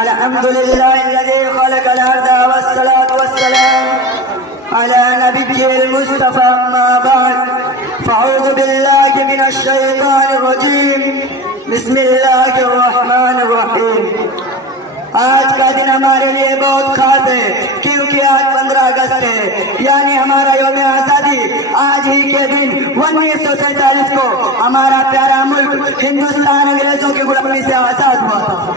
الحمد لله الذي خلق الأرض والصلاة والسلام على نبيه المصطفى. أما بعد فأعوذ بالله من الشيطان الرجيم. بسم الله الرحمن الرحیم. آج کا دن ہمارے لیے بہت خاص ہے کیونکہ آج 15 اگست ہے یعنی ہمارا یوم آزادی. آج ہی کے دن 1947 کو ہمارا پیارا ملک ہندوستان انگریزوں کی غلامی سے آزاد ہوا تھا.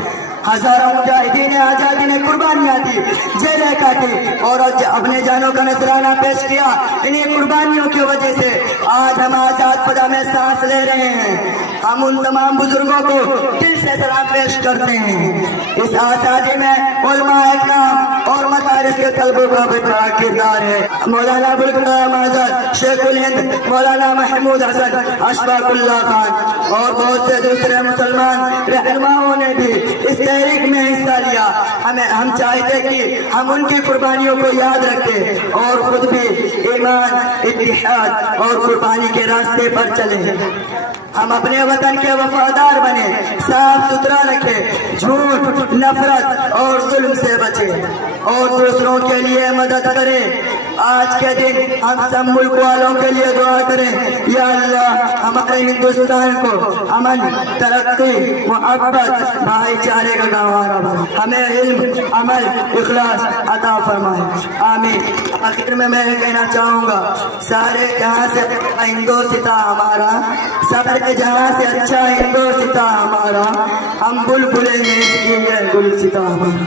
ہزاروں مجاہدین آزادی نے قربانیاں دی، جیلیں کاٹی اور اپنے جانوں کا نذرانہ پیش کیا. انہیں قربانیوں کی وجہ سے آج ہم آزاد فضا میں سانس لے رہے ہیں. ہم ان تمام بزرگوں کو دل سے سلام پیش کرتے ہیں. اس آزادی میں علماء اکرام اور مدارس کے طلبوں کا بھی بڑا کردار ہے. مولانا ابوالکلام آزاد، شیخ الہند مولانا محمود حسن، اشفاق اللہ خان اور بہت سے دوسرے مسلمان رہنماؤں نے بھی اس تحریک میں حصہ لیا. ہم چاہتے کہ ہم ان کی قربانیوں کو یاد رکھیں اور خود بھی ایمان، اتحاد اور قربانی کے راستے پر چلیں. ہم اپنے وطن کے وفادار بنے، صاف ستھرا رکھیں، جھوٹ، نفرت اور ظلم سے بچیں اور دوسروں کے لیے مدد کریں. آج کے دن ہم سب ملک والوں کے لیے دعا کریں. یا اللہ ہمارے ہندوستان کو امن، ترقی، محبت، بھائی چارے کا گہوارہ بنا. ہمیں علم، عمل، اخلاص عطا فرمائے. آمین. آخر میں کہنا چاہوں گا، سارے جہاں سے ہندوستان ہمارا، صبر کے جہاں سے اچھا ہندوستان ہمارا، ہم بلبلیں گل ستا ہمارا.